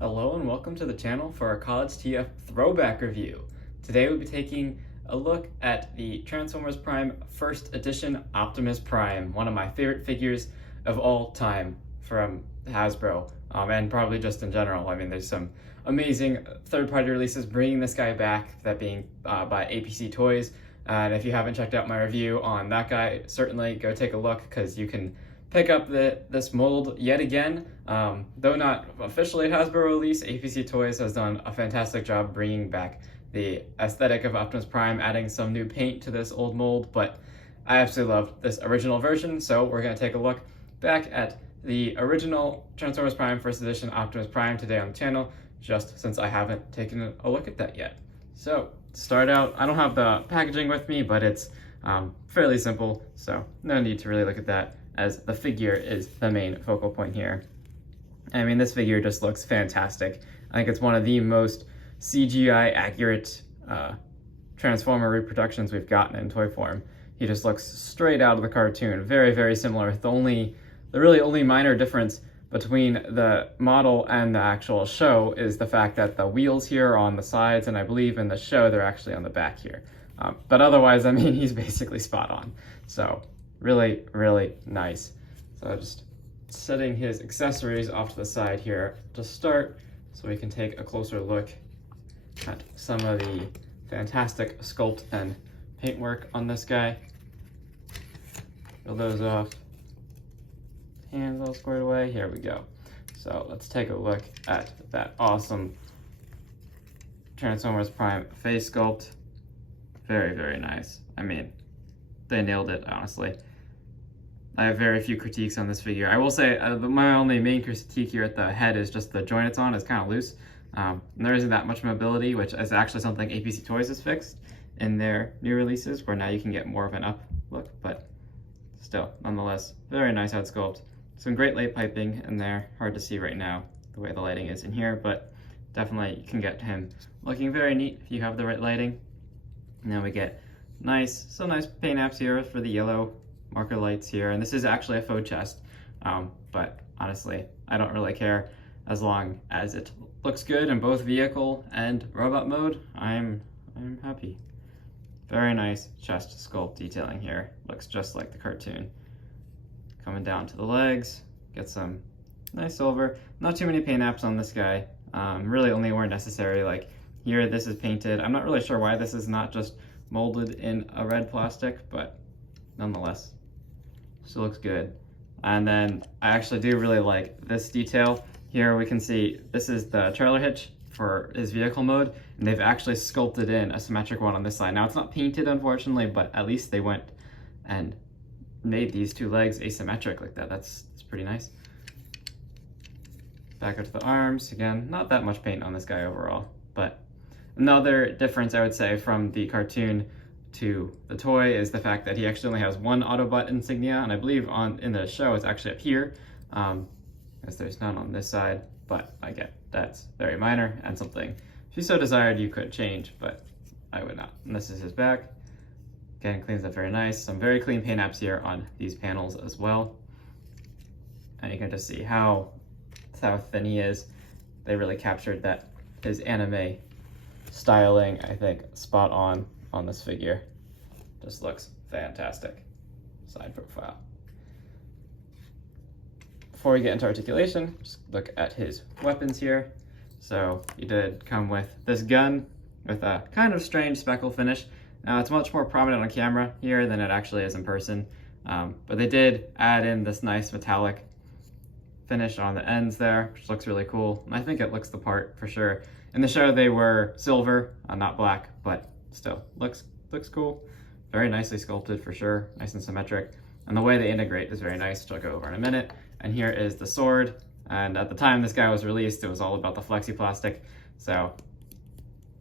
Hello and welcome to the channel for our CollegeTF Throwback review. Today we'll be taking a look at the Transformers Prime First Edition Optimus Prime, one of my favorite figures of all time from Hasbro, and probably just in general. I mean, there's some amazing third-party releases bringing this guy back, that being by APC Toys. And if you haven't checked out my review on that guy, certainly go take a look because you can pick up this mold yet again. Though not officially a Hasbro release, APC Toys has done a fantastic job bringing back the aesthetic of Optimus Prime, adding some new paint to this old mold, but I absolutely love this original version, so we're going to take a look back at the original Transformers Prime First Edition Optimus Prime today on the channel, just since I haven't taken a look at that yet. So, to start out, I don't have the packaging with me, but it's fairly simple, so no need to really look at that, as the figure is the main focal point here. I mean, this figure just looks fantastic. I think it's one of the most CGI accurate Transformer reproductions we've gotten in toy form. He just looks straight out of the cartoon, very, very similar. The really only minor difference between the model and the actual show is the fact that the wheels here are on the sides, and I believe in the show they're actually on the back here. But otherwise, I mean, he's basically spot on. So really, really nice. So just setting his accessories off to the side here to start, so we can take a closer look at some of the fantastic sculpt and paintwork on this guy. Peel those off. Hands all squared away. Here we go. So let's take a look at that awesome Transformers Prime face sculpt. Very, very nice. I mean, they nailed it, honestly. I have very few critiques on this figure. I will say my only main critique here at the head is just the joint it's on is kind of loose. And there isn't that much mobility, which is actually something APC Toys has fixed in their new releases, where now you can get more of an up look, but still, nonetheless, very nice head sculpt. Some great light piping in there. Hard to see right now the way the lighting is in here, but definitely you can get him looking very neat if you have the right lighting. And then we get some nice paint apps here for the yellow marker lights here, and this is actually a faux chest, but honestly, I don't really care as long as it looks good in both vehicle and robot mode. I'm happy. Very nice chest sculpt detailing here. Looks just like the cartoon. Coming down to the legs, get some nice silver. Not too many paint apps on this guy. Really only where necessary. Like here, this is painted. I'm not really sure why this is not just molded in a red plastic, but nonetheless, still looks good. And then I actually do really like this detail. Here we can see this is the trailer hitch for his vehicle mode, and they've actually sculpted in a symmetric one on this side. Now it's not painted, unfortunately, but at least they went and made these two legs asymmetric like that. That's pretty nice. Back up to the arms. Again, not that much paint on this guy overall, but another difference I would say from the cartoon to the toy is the fact that he actually only has one Autobot insignia, and I believe in the show it's actually up here, as there's none on this side, but I get that's very minor and something if you so desired you could change, but I would not. And this is his back. Again, cleans up very nice. Some very clean paint apps here on these panels as well. And you can just see how thin he is. They really captured that, his anime styling, I think, spot on this figure. Just looks fantastic. Side profile. Before we get into articulation, just look at his weapons here. So he did come with this gun with a kind of strange speckle finish. Now it's much more prominent on camera here than it actually is in person, but they did add in this nice metallic finish on the ends there, which looks really cool. And I think it looks the part for sure. In the show they were silver, not black, but still looks cool. Very nicely sculpted for sure, nice and symmetric. And the way they integrate is very nice, which I'll go over in a minute. And here is the sword. And at the time this guy was released, it was all about the flexi plastic. So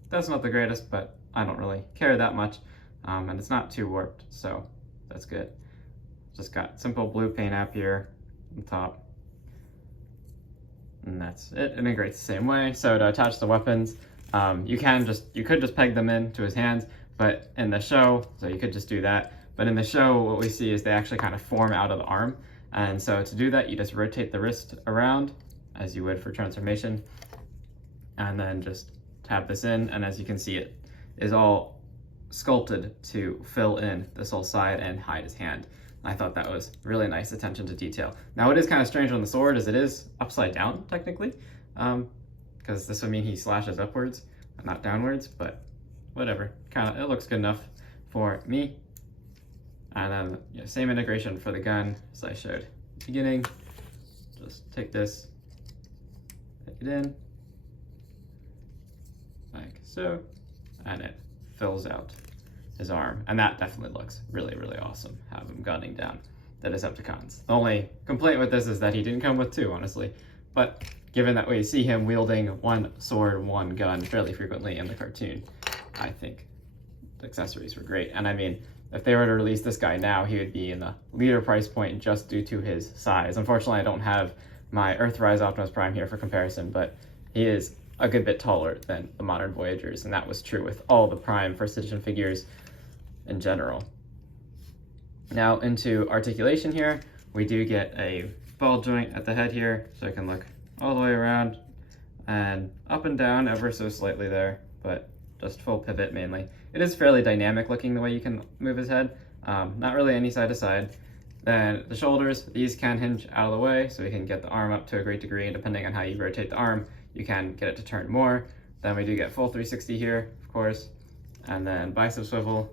that's not the greatest, but I don't really care that much. And it's not too warped, so that's good. Just got simple blue paint app here on top. And that's it. It integrates the same way. So to attach the weapons, you could just peg them into his hands, but in the show, so you could just do that. But in the show, what we see is they actually kind of form out of the arm. And so to do that, you just rotate the wrist around as you would for transformation. and then just tab this in, and as you can see, it is all sculpted to fill in this whole side and hide his hand. I thought that was really nice attention to detail. Now it is kind of strange on the sword as it is upside down technically, because this would mean he slashes upwards and not downwards, but whatever, it looks good enough for me. And then same integration for the gun as I showed at the beginning. Just take this, take it in, like so, and it fills out his arm, and that definitely looks really, really awesome. Have him gunning down the Decepticons. The only complaint with this is that he didn't come with two, honestly, but given that we see him wielding one sword, one gun fairly frequently in the cartoon, I think the accessories were great. And I mean, if they were to release this guy now, he would be in the leader price point just due to his size. Unfortunately, I don't have my Earthrise Optimus Prime here for comparison, but he is a good bit taller than the modern Voyagers, and that was true with all the Prime first edition figures in general. Now into articulation here, we do get a ball joint at the head here, so I can look all the way around and up and down ever so slightly there, but just full pivot mainly. It is fairly dynamic looking the way you can move his head, not really any side to side. Then the shoulders, these can hinge out of the way, so we can get the arm up to a great degree, and depending on how you rotate the arm, you can get it to turn more. Then we do get full 360 here, of course, and then bicep swivel,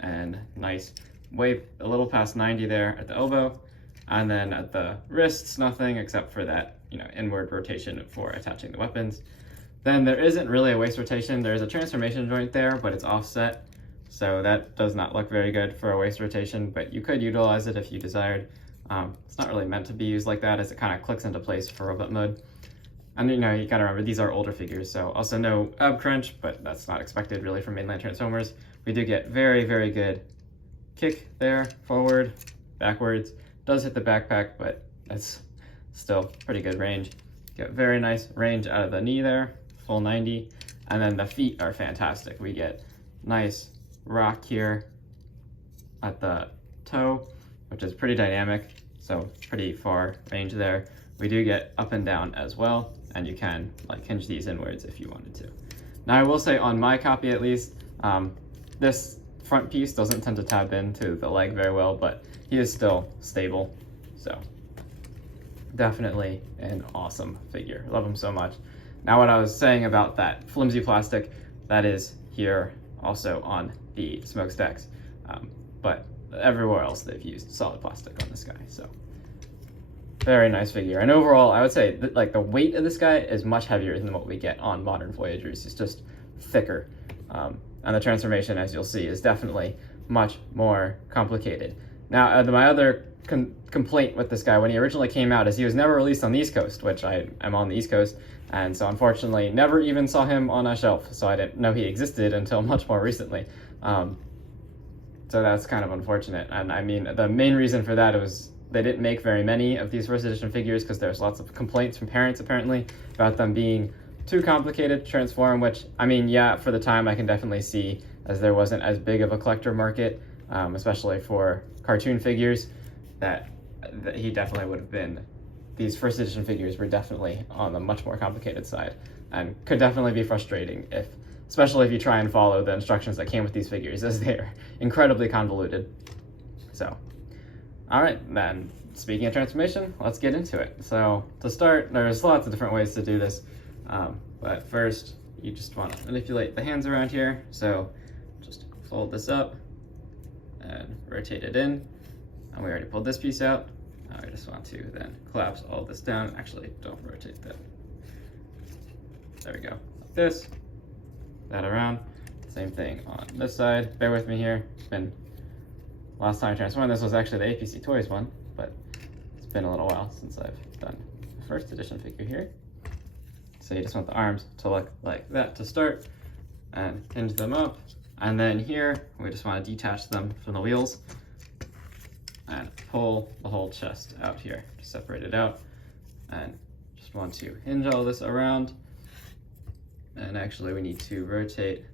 and nice way a little past 90 there at the elbow, and then at the wrists, nothing except for that, inward rotation for attaching the weapons. Then there isn't really a waist rotation. There's a transformation joint there, but it's offset, so that does not look very good for a waist rotation, but you could utilize it if you desired. It's not really meant to be used like that, as it kind of clicks into place for robot mode. And you gotta remember, these are older figures, so also no ab crunch, but that's not expected really from mainline Transformers. We do get very, very good kick there, forward, backwards. Does hit the backpack, but that's still pretty good range. Get very nice range out of the knee there, full 90. And then the feet are fantastic. We get nice rock here at the toe, which is pretty dynamic, so pretty far range there. We do get up and down as well, and you can hinge these inwards if you wanted to. Now I will say, on my copy at least, this front piece doesn't tend to tab into the leg very well, but he is still stable, so definitely an awesome figure. Love him so much. Now what I was saying about that flimsy plastic, that is here also on the smokestacks, but everywhere else they've used solid plastic on this guy, so very nice figure. And overall, I would say that, the weight of this guy is much heavier than what we get on modern Voyagers. It's just thicker. And the transformation, as you'll see, is definitely much more complicated. Now, my other complaint with this guy when he originally came out is he was never released on the East Coast, which I am on the East Coast, and so unfortunately never even saw him on a shelf, so I didn't know he existed until much more recently. So that's kind of unfortunate. And I mean, the main reason for that was they didn't make very many of these first edition figures because there's lots of complaints from parents apparently about them being too complicated to transform, which, I mean, yeah, for the time I can definitely see, as there wasn't as big of a collector market, especially for cartoon figures, that he definitely would have been, these first edition figures were definitely on the much more complicated side, and could definitely be frustrating, especially if you try and follow the instructions that came with these figures, as they're incredibly convoluted. So, all right, then, speaking of transformation, let's get into it. So, to start, there's lots of different ways to do this. But first, you just want to manipulate the hands around here. So just fold this up and rotate it in. And we already pulled this piece out. I just want to then collapse all this down. Actually, don't rotate that. There we go. Like this. That around. Same thing on this side. Bear with me here. It's been, last time I transformed this was actually the APC Toys one, but it's been a little while since I've done the first edition figure here. So you just want the arms to look like that to start, and hinge them up. And then here, we just want to detach them from the wheels and pull the whole chest out here to separate it out. And just want to hinge all this around. And actually we need to rotate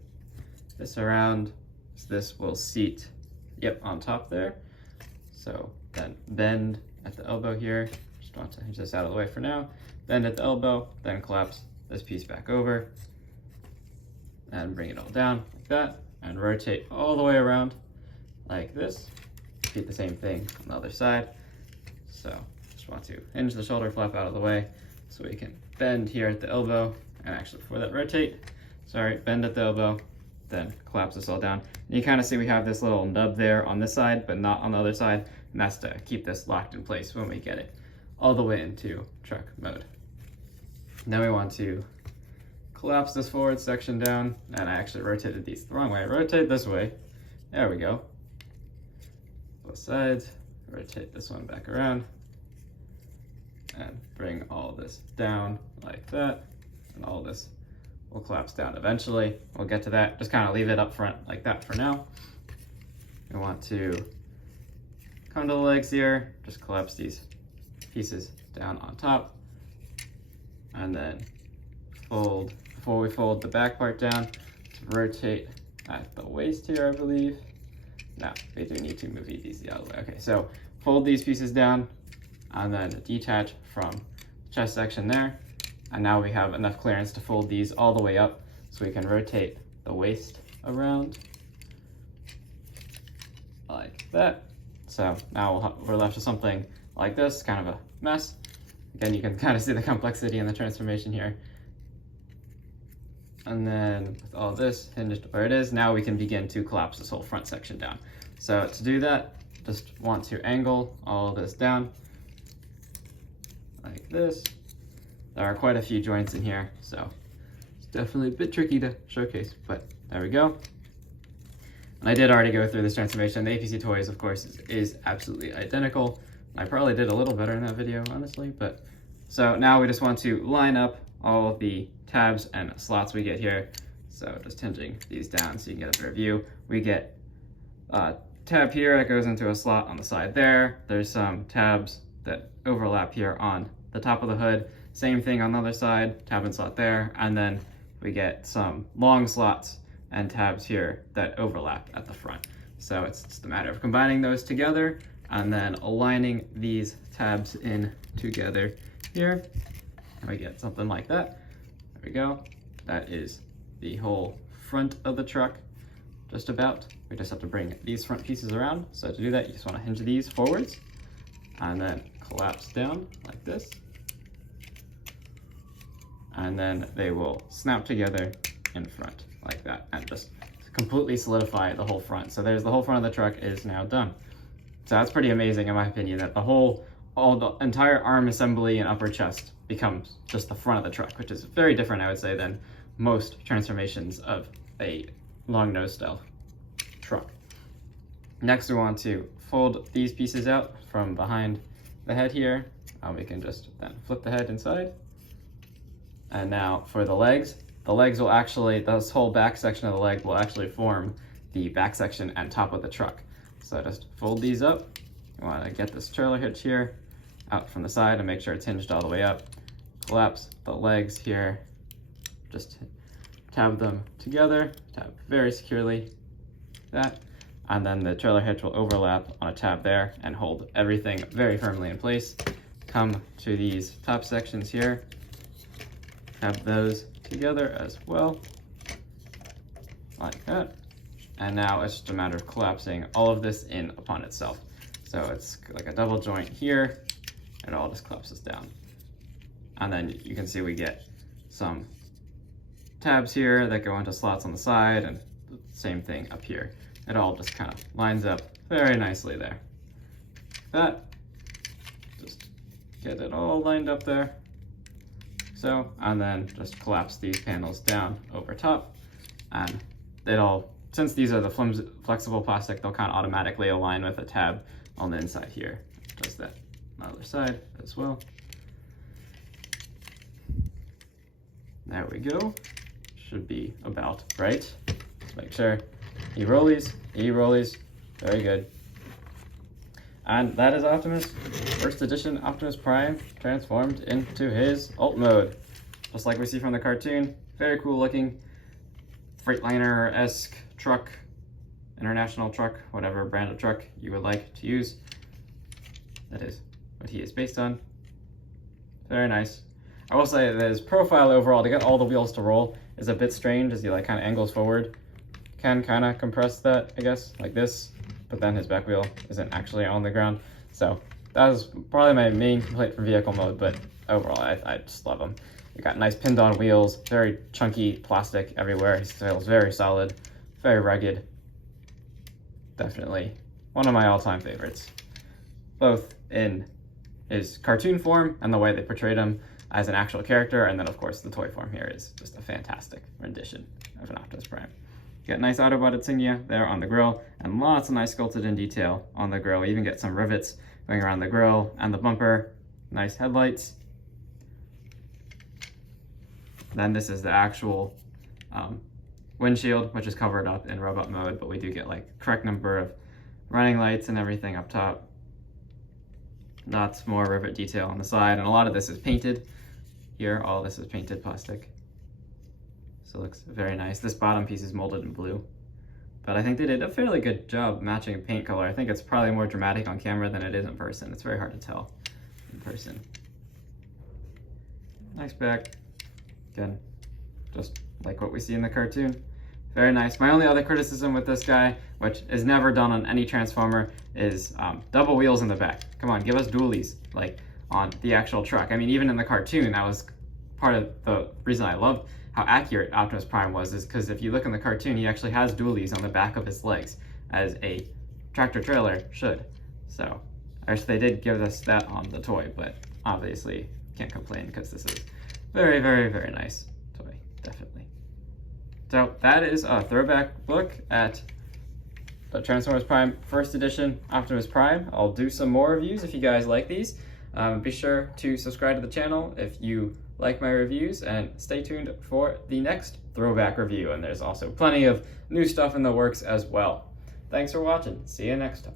this around, so this will seat, on top there. So then bend at the elbow here. Just want to hinge this out of the way for now. Bend at the elbow, then collapse this piece back over and bring it all down like that and rotate all the way around like this. Repeat the same thing on the other side. So just want to hinge the shoulder flap out of the way so we can bend here at the elbow, and actually before that bend at the elbow, then collapse this all down. And you kind of see we have this little nub there on this side, but not on the other side, and that's to keep this locked in place when we get it all the way into truck mode. Now we want to collapse this forward section down, and I actually rotated these the wrong way. Rotate this way. There we go. Both sides. Rotate this one back around and bring all this down like that, and all this will collapse down eventually. We'll get to that. Just kind of leave it up front like that for now. We want to come to the legs here, just collapse these pieces down on top, and then fold. Before we fold the back part down, to rotate at the waist here, I believe. No, we do need to move these the other way. Okay, so fold these pieces down and then detach from the chest section there. And now we have enough clearance to fold these all the way up so we can rotate the waist around like that. So now we're left with something like this, kind of a mess. Again, you can kind of see the complexity in the transformation here. And then with all this hinged where it is, now we can begin to collapse this whole front section down. So to do that, just want to angle all of this down like this. There are quite a few joints in here, so it's definitely a bit tricky to showcase, but there we go. And I did already go through this transformation. The APC Toys, of course, is absolutely identical. I probably did a little better in that video, honestly, but so now we just want to line up all of the tabs and slots we get here. So just hinging these down so you can get a better view. We get a tab here that goes into a slot on the side there. There's some tabs that overlap here on the top of the hood. Same thing on the other side, tab and slot there. And then we get some long slots and tabs here that overlap at the front. So it's just a matter of combining those together and then aligning these tabs in together here. And we get something like that. There we go. That is the whole front of the truck, just about. We just have to bring these front pieces around. So to do that, you just want to hinge these forwards and then collapse down like this. And then they will snap together in front like that and just completely solidify the whole front. So there's the whole front of the truck is now done. So that's pretty amazing in my opinion, that all the entire arm assembly and upper chest becomes just the front of the truck, which is very different, I would say, than most transformations of a long nose style truck. Next, we want to fold these pieces out from behind the head here. We can just then flip the head inside. And now for the legs will actually, this whole back section of the leg will actually form the back section and top of the truck. So just fold these up. You want to get this trailer hitch here out from the side and make sure it's hinged all the way up. Collapse the legs here. Just tab them together, tab very securely, that. And then the trailer hitch will overlap on a tab there and hold everything very firmly in place. Come to these top sections here, tab those together as well, like that. And now it's just a matter of collapsing all of this in upon itself. So it's like a double joint here, and it all just collapses down. And then you can see we get some tabs here that go into slots on the side, and the same thing up here. It all just kind of lines up very nicely there. That, just get it all lined up there. So, and then just collapse these panels down over top, and it all, since these are the flexible plastic, they'll kind of automatically align with a tab on the inside here. Does that on the other side as well. There we go. Should be about right. Let's make sure. E-rollies, very good. And that is Optimus, first edition Optimus Prime, transformed into his alt mode. Just like we see from the cartoon, very cool looking Freightliner-esque truck, international truck, whatever brand of truck you would like to use. That is what he is based on. Very nice. I will say that his profile overall, to get all the wheels to roll, is a bit strange as he like kind of angles forward. Can kind of compress that, I guess, like this, but then his back wheel isn't actually on the ground. So that was probably my main complaint from vehicle mode, but overall, I just love him. We got nice pinned on wheels, very chunky plastic everywhere. He feels very solid, very rugged. Definitely one of my all-time favorites, both in his cartoon form and the way they portrayed him as an actual character, and then of course the toy form here is just a fantastic rendition of an Optimus Prime. You get nice Autobot insignia there on the grille, and lots of nice sculpted in detail on the grille. We even get some rivets going around the grille and the bumper. Nice headlights. Then this is the actual windshield, which is covered up in robot mode, but we do get like correct number of running lights and everything up top. Lots more rivet detail on the side, and a lot of this is painted. Here, all this is painted plastic. So it looks very nice. This bottom piece is molded in blue, but I think they did a fairly good job matching paint color. I think it's probably more dramatic on camera than it is in person. It's very hard to tell in person. Nice back. Again, just like what we see in the cartoon. Very nice. My only other criticism with this guy, which is never done on any Transformer, is double wheels in the back. Come on, give us dualies, like on the actual truck. I mean, even in the cartoon, that was part of the reason I loved how accurate Optimus Prime was, is because if you look in the cartoon, he actually has dualies on the back of his legs, as a tractor trailer should. So I wish they did give us that on the toy, but obviously can't complain because this is very, very, very nice toy, definitely. So that is a throwback look at the Transformers Prime First Edition Optimus Prime. I'll do some more reviews if you guys like these. Be sure to subscribe to the channel if you like my reviews, and stay tuned for the next throwback review. And there's also plenty of new stuff in the works as well. Thanks for watching. See you next time.